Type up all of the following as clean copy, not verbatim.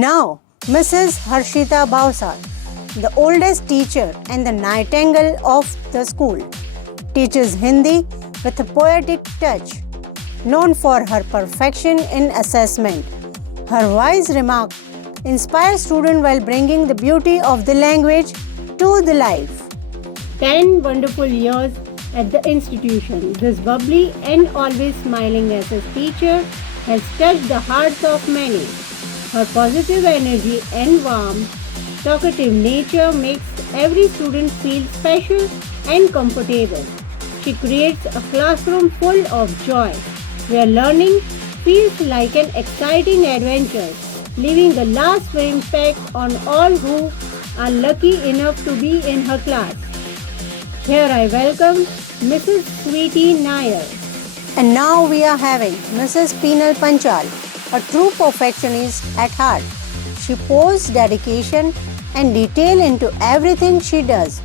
Now, Mrs. Harshita Bhausar, the oldest teacher and the nightingale of the school, teaches Hindi with a poetic touch. Known for her perfection in assessment, her wise remark inspires students while bringing the beauty of the language to the life. 10 wonderful years at the institution, this bubbly and always smiling SS teacher has touched the hearts of many. Her positive energy and warm, talkative nature makes every student feel special and comfortable. She creates a classroom full of joy, where learning feels like an exciting adventure, leaving a lasting impact on all who are lucky enough to be in her class. Here I welcome Mrs. Sweetie Nair. And now we are having Mrs. Peenal Panchal, a true perfectionist at heart. She pours dedication and detail into everything she does,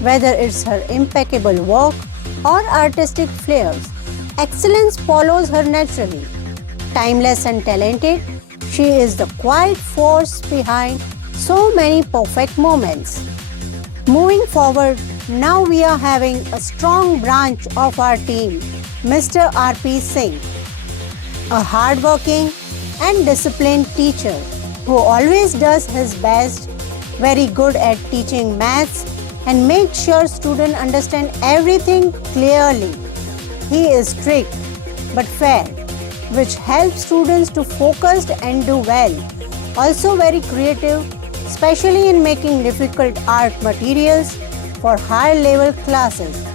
whether it's her impeccable work or artistic flares. Excellence follows her naturally. Timeless and talented, she is the quiet force behind so many perfect moments. Moving forward, now we are having a strong branch of our team, Mr. R.P. Singh, a hardworking and disciplined teacher who always does his best, very good at teaching maths and makes sure students understand everything clearly. He is strict but fair, which helps students to focus and do well. Also very creative, especially in making difficult art materials for higher level classes.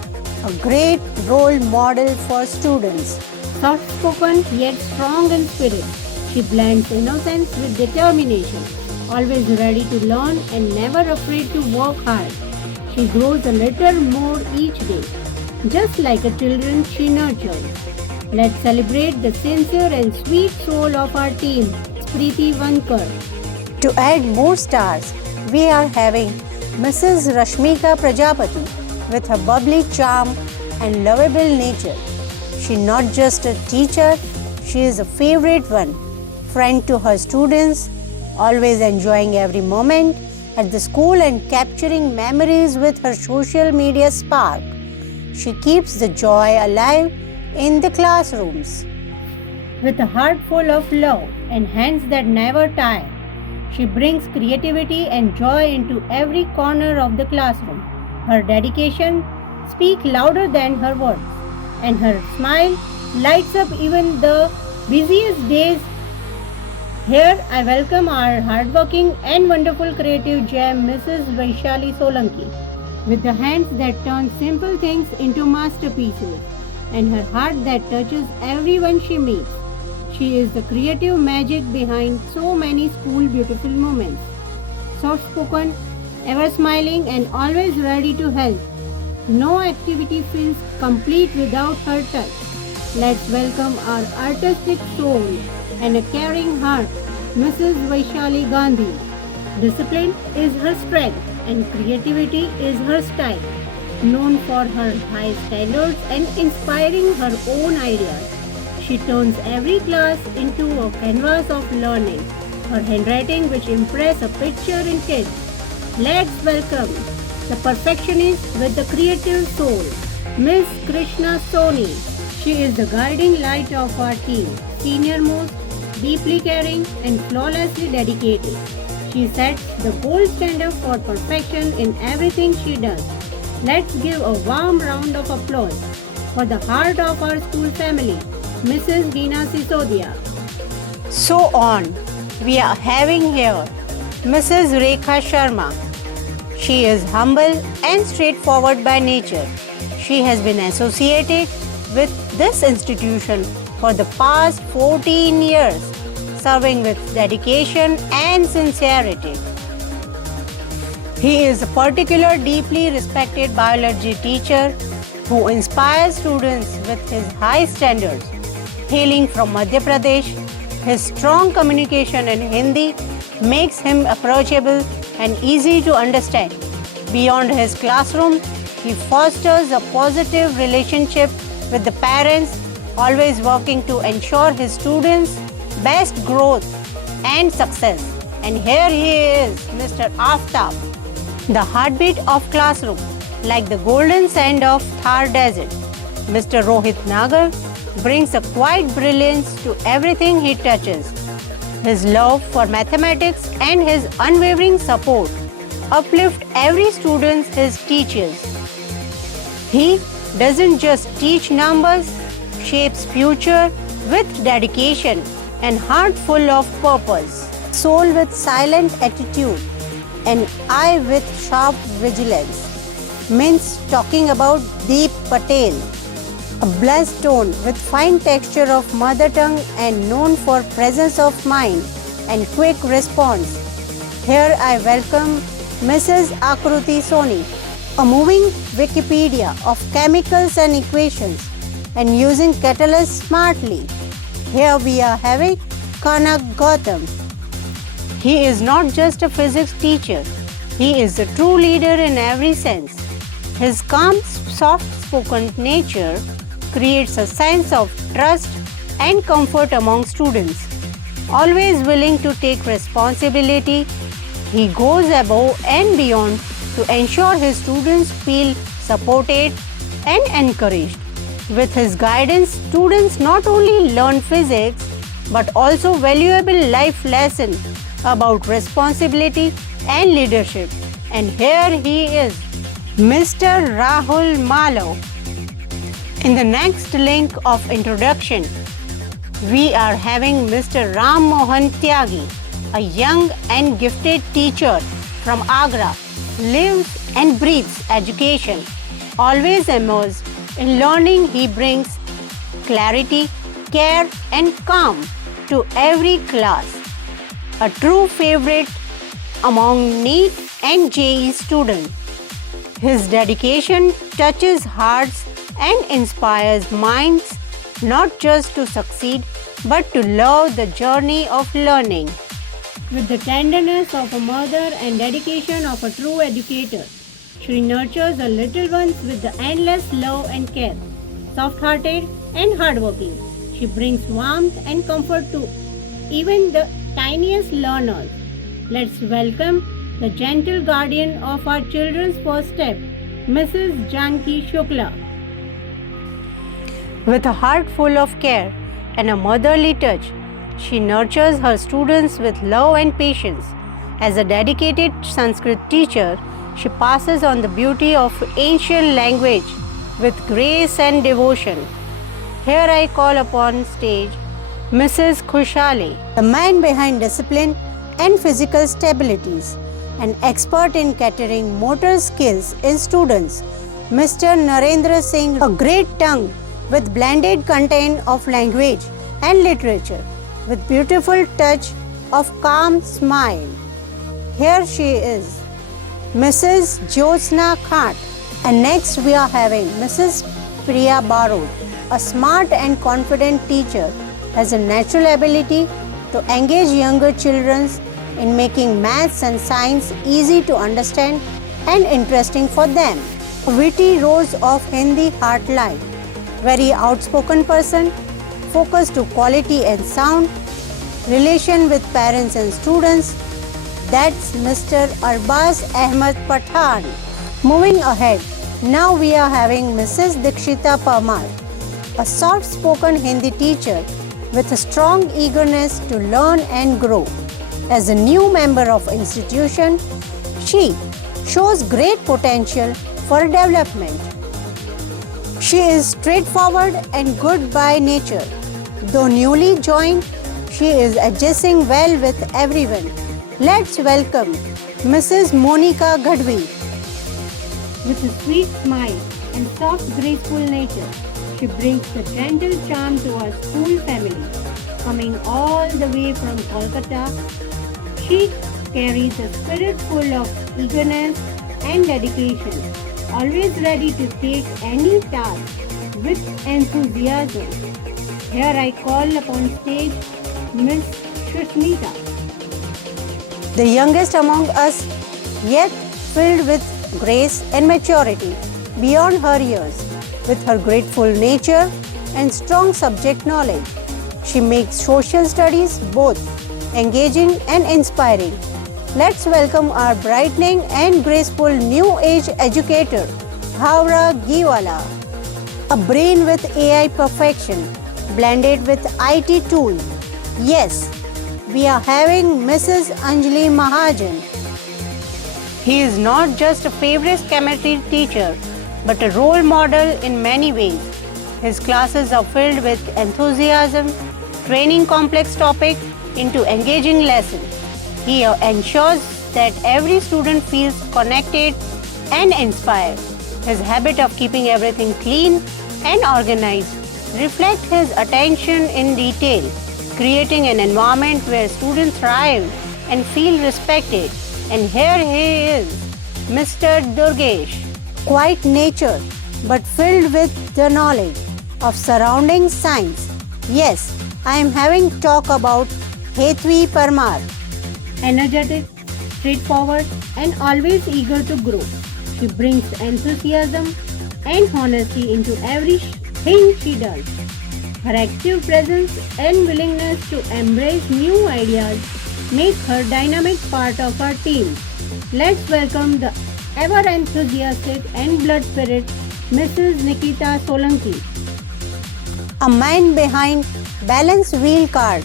A great role model for students. Soft-spoken yet strong in spirit, she blends innocence with determination, always ready to learn and never afraid to work hard. She grows a little more each day, just like a children she nurtures. Let's celebrate the sincere and sweet soul of our team, Preeti Vankar. To add more stars, we are having Mrs. Rashmika Prajapati with her bubbly charm and lovable nature. She's not just a teacher, she is a favorite one, friend to her students, always enjoying every moment at the school and capturing memories with her social media spark. She keeps the joy alive in the classrooms. With a heart full of love and hands that never tire, she brings creativity and joy into every corner of the classroom. Her dedication speaks louder than her words, and her smile lights up even the busiest days. Here I welcome our hardworking and wonderful creative gem, Mrs. Vaishali Solanki, with the hands that turn simple things into masterpieces and her heart that touches everyone she meets. She is the creative magic behind so many school beautiful moments. Soft-spoken, ever smiling and always ready to help. No activity feels complete without her touch. Let's welcome our artistic soul and a caring heart, Mrs. Vaishali Gandhi. Discipline is her strength and creativity is her style. Known for her high standards and inspiring her own ideas, she turns every class into a canvas of learning. Her handwriting which impress a picture in kids. Let's welcome the perfectionist with the creative soul, Miss Krishna Soni. She is the guiding light of our team, senior most, deeply caring and flawlessly dedicated. She sets the gold standard for perfection in everything she does. Let's give a warm round of applause for the heart of our school family, Mrs. Geena Sisodia. So on, we are having here Mrs. Rekha Sharma. She is humble and straightforward by nature. She has been associated with this institution for the past 14 years, serving with dedication and sincerity. He is a particular deeply respected biology teacher who inspires students with his high standards. Hailing from Madhya Pradesh, his strong communication in Hindi makes him approachable and easy to understand. Beyond his classroom, he fosters a positive relationship with the parents, always working to ensure his students' best growth and success. And here he is, Mr. Aftab, the heartbeat of classroom, like the golden sand of Thar Desert. Mr. Rohit Nagar brings a quiet brilliance to everything he touches. His love for mathematics and his unwavering support uplift every student he teaches. He doesn't just teach numbers, shapes future with dedication and heart full of purpose. Soul with silent attitude, and eye with sharp vigilance. Means talking about Deep Patel, a blessed tone with fine texture of mother tongue and known for presence of mind and quick response. Here I welcome Mrs. Akruti Soni, a moving Wikipedia of chemicals and equations and using catalysts smartly. Here we are having Kanak Gautam. He is not just a physics teacher, he is a true leader in every sense. His calm, soft-spoken nature creates a sense of trust and comfort among students. Always willing to take responsibility, he goes above and beyond to ensure his students feel supported and encouraged. With his guidance, students not only learn physics but also valuable life lessons about responsibility and leadership. And here he is, Mr. Rahul Malo. In the next link of introduction, we are having Mr. Ram Mohan Tyagi, a young and gifted teacher from Agra, lives and breathes education. Always immersed in learning, he brings clarity, care and calm to every class. A true favorite among NEET and JEE students. His dedication touches hearts and inspires minds not just to succeed but to love the journey of learning. With the tenderness of a mother and dedication of a true educator, she nurtures her little ones with the endless love and care. Soft-hearted and hardworking, she brings warmth and comfort to even the tiniest learners. Let's welcome the gentle guardian of our children's first step, Mrs. Janki Shukla. With a heart full of care and a motherly touch, she nurtures her students with love and patience. As a dedicated Sanskrit teacher, she passes on the beauty of ancient language with grace and devotion. Here I call upon stage Mrs. Khushali, the man behind discipline and physical stabilities, an expert in catering motor skills in students, Mr. Narendra Singh, a great tongue with blended content of language and literature, with beautiful touch of calm smile. Here she is, Mrs. Jyotsna Khat. And next we are having Mrs. Priya Barod, a smart and confident teacher, has a natural ability to engage younger children in making maths and science easy to understand and interesting for them. A witty rose of Hindi heartline, very outspoken person, focused to quality and sound, relation with parents and students. That's Mr. Arbaz Ahmed Pathan. Moving ahead, now we are having Mrs. Dikshita Parmar, a soft-spoken Hindi teacher with a strong eagerness to learn and grow. As a new member of institution, she shows great potential for development. She is straightforward and good by nature. Though newly joined, she is adjusting well with everyone. Let's welcome Mrs. Monica Gadvi. With a sweet smile and soft, graceful nature, she brings a gentle charm to our school family. Coming all the way from Kolkata, she carries a spirit full of eagerness and dedication, always ready to take any task with enthusiasm. Here I call upon stage Miss Shushmita, the youngest among us, yet filled with grace and maturity beyond her years. With her grateful nature and strong subject knowledge, she makes social studies both engaging and inspiring. Let's welcome our brightening and graceful new age educator, Bhavra Giwala. A brain with AI perfection blended with IT tool. Yes, we are having Mrs. Anjali Mahajan. He is not just a favorite chemistry teacher, but a role model in many ways. His classes are filled with enthusiasm, training complex topics into engaging lessons. He ensures that every student feels connected and inspired. His habit of keeping everything clean and organized reflects his attention in detail, creating an environment where students thrive and feel respected. And here he is, Mr. Durgesh. Quiet nature, but filled with the knowledge of surrounding science. Yes, I am having talk about Hetvi Parmar. Energetic, straightforward, and always eager to grow. She brings enthusiasm and honesty into everything she does. Her active presence and willingness to embrace new ideas make her dynamic part of our team. Let's welcome the ever enthusiastic and blood spirit Mrs. Nikita Solanki. A man behind balance wheel card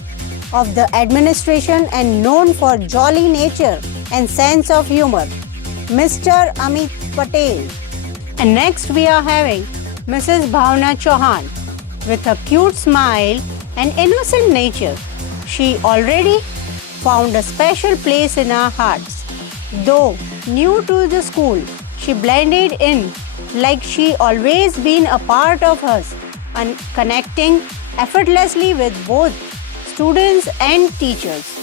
of the administration and known for jolly nature and sense of humor, Mr. Amit Patel. And next we are having Mrs. Bhavna Chauhan. With a cute smile and innocent nature, she already found a special place in our hearts. Though new to the school, she blended in like she always been a part of us and connecting effortlessly with both students and teachers.